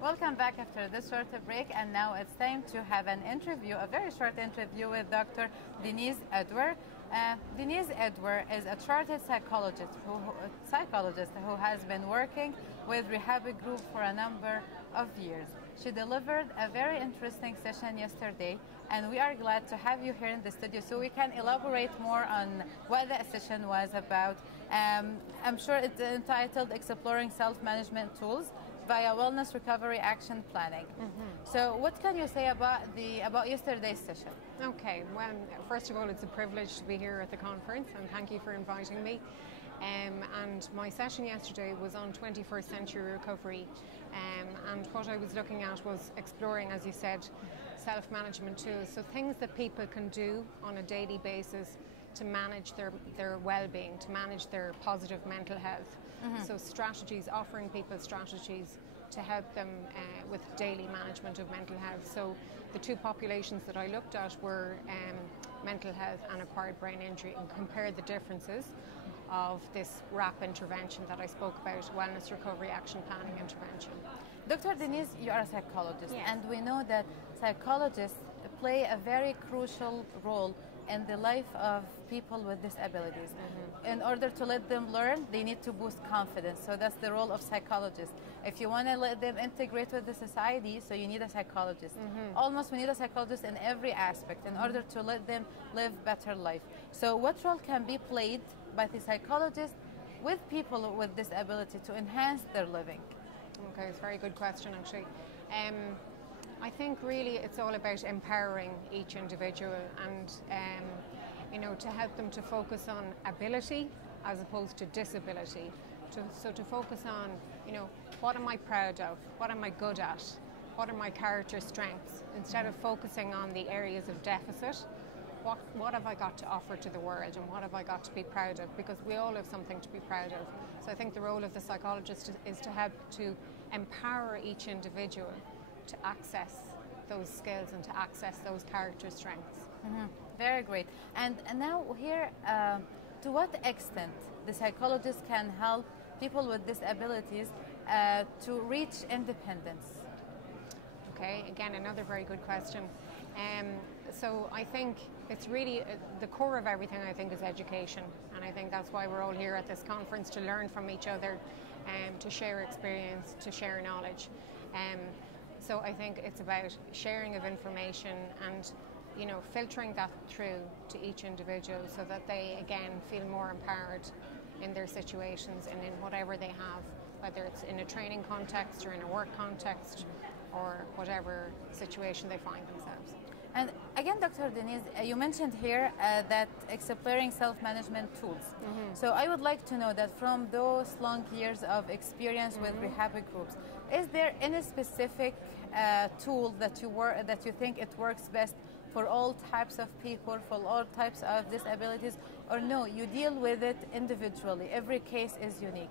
Welcome back after this short break, and now it's time to have an interview, a very short interview with Dr. Denise Edwer. Denise Edwer is a chartered psychologist who has been working with rehab group for a number of years. She delivered a very interesting session yesterday, and we are glad to have you here in the studio so we can elaborate more on what the session was about. I'm sure it's entitled Exploring Self-Management Tools via Wellness Recovery Action Planning. So what can you say about yesterday's session? Okay, well, first of all, it's a privilege to be here at the conference, and thank you for inviting me. And my session yesterday was on 21st century recovery, and what I was looking at was exploring, as you said, self-management tools, so things that people can do on a daily basis to manage their well-being, to manage their positive mental health. So strategies, offering people strategies to help them with daily management of mental health. So the two populations that I looked at were mental health and acquired brain injury, and compared the differences of this RAP intervention that I spoke about, Wellness Recovery Action Planning intervention. Dr. Denise, you are a psychologist, and we know that psychologists play a very crucial role in the life of people with disabilities. In order to let them learn, they need to boost confidence. So that's the role of psychologists. If you want to let them integrate with the society, so you need a psychologist. Almost we need a psychologist in every aspect in order to let them live better life. So what role can be played by the psychologist with people with disability to enhance their living? Okay, it's a very good question actually. I think really it's all about empowering each individual and to help them to focus on ability as opposed to disability. So to focus on, what am I proud of? What am I good at? What are my character strengths? Instead of focusing on the areas of deficit, what have I got to offer to the world, and what have I got to be proud of? Because we all have something to be proud of. So I think the role of the psychologist is to help to empower each individual to access those skills and to access those character strengths. Very great. And now here, to what extent the psychologist can help people with disabilities to reach independence? Okay, again, another very good question. So I think it's really the core of everything, I think, is education, and I think that's why we're all here at this conference, to learn from each other, to share experience, to share knowledge. So I think it's about sharing of information and filtering that through to each individual so that they again feel more empowered in their situations and in whatever they have, whether it's in a training context or in a work context or whatever situation they find themselves. And again, Dr. Denise, you mentioned here that exploring self-management tools. So I would like to know that from those long years of experience with rehab groups, is there any specific tool that you think it works best for all types of people, for all types of disabilities, or no, you deal with it individually? Every case is unique.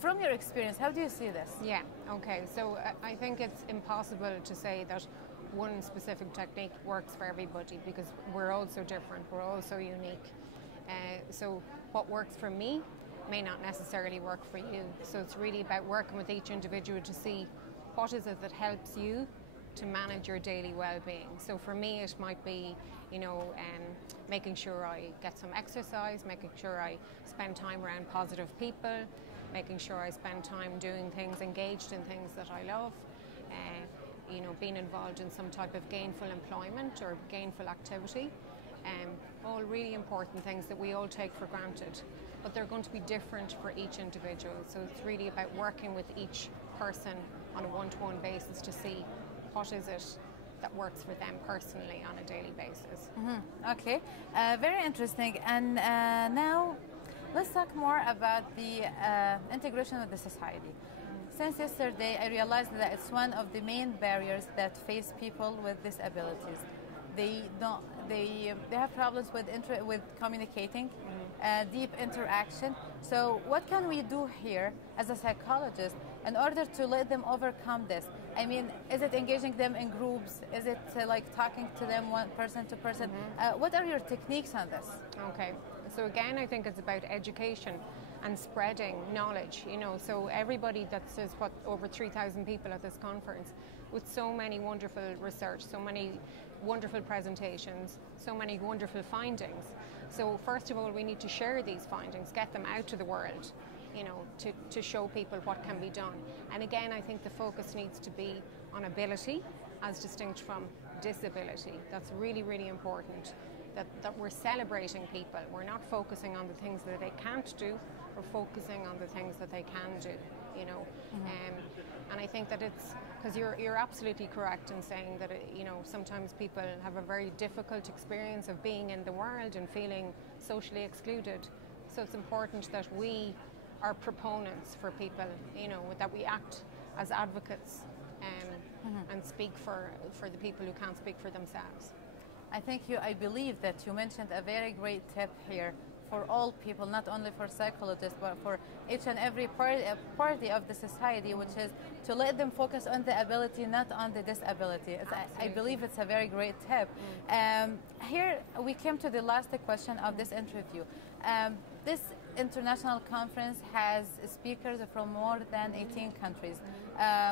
From your experience, how do you see this? Yeah, okay. So I think it's impossible to say that one specific technique works for everybody because we're all so different, we're all so unique. So what works for me may not necessarily work for you. So it's really about working with each individual to see what is it that helps you to manage your daily well-being. So for me it might be, making sure I get some exercise, making sure I spend time around positive people, making sure I spend time doing things, engaged in things that I love, being involved in some type of gainful employment or gainful activity. All really important things that we all take for granted, but they're going to be different for each individual. So it's really about working with each person on a one-to-one basis to see what is it that works for them personally on a daily basis. Okay, very interesting. And now let's talk more about the integration with the society. Since yesterday, I realized that it's one of the main barriers that face people with disabilities. They have problems with communicating, deep interaction. So what can we do here as a psychologist in order to let them overcome this? I mean, is it engaging them in groups? Is it like talking to them one person to person? What are your techniques on this? Okay, so again, I think it's about education and spreading knowledge, you know. So everybody, there's what, over 3,000 people at this conference, with so many wonderful research, so many wonderful presentations, so many wonderful findings. So first of all, we need to share these findings, get them out to the world, you know, to show people what can be done. And again, I think the focus needs to be on ability as distinct from disability. That's really, really important, that we're celebrating people. We're not focusing on the things that they can't do, we're focusing on the things that they can do, you know. And I think that it's, because you're absolutely correct in saying that, you know, sometimes people have a very difficult experience of being in the world and feeling socially excluded. So it's important that we are proponents for people, you know, that we act as advocates and speak for the people who can't speak for themselves. I believe that you mentioned a very great tip here for all people, not only for psychologists, but for each and every party of the society, which is to let them focus on the ability, not on the disability. I believe it's a very great tip. Here we came to the last question of this interview. This international conference has speakers from more than 18 countries.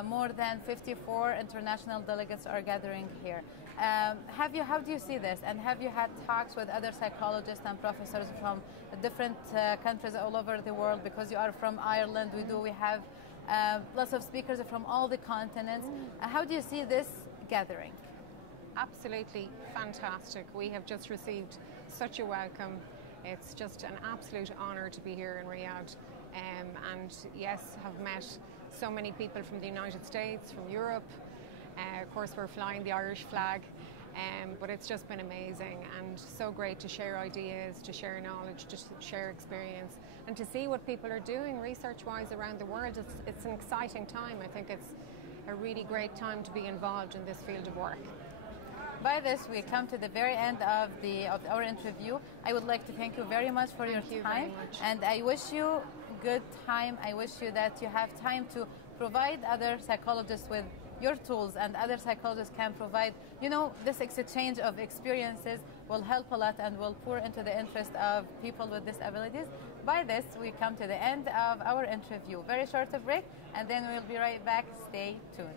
More than 54 international delegates are gathering here. How do you see this? And have you had talks with other psychologists and professors from different countries all over the world? Because you are from Ireland, we have lots of speakers from all the continents. How do you see this gathering? Absolutely fantastic. We have just received such a welcome. It's just an absolute honour to be here in Riyadh. And yes, have met so many people from the United States, from Europe. Of course, we're flying the Irish flag, but it's just been amazing and so great to share ideas, to share knowledge, to share experience, and to see what people are doing research-wise around the world. It's an exciting time. I think it's a really great time to be involved in this field of work. By this, we come to the very end of our interview. I would like to thank you very much for your time, and I wish you good time. I wish you that you have time to provide other psychologists with your tools, and other psychologists can provide, you know, this exchange of experiences will help a lot and will pour into the interest of people with disabilities. By this, we come to the end of our interview. Very short break, and then we'll be right back. Stay tuned.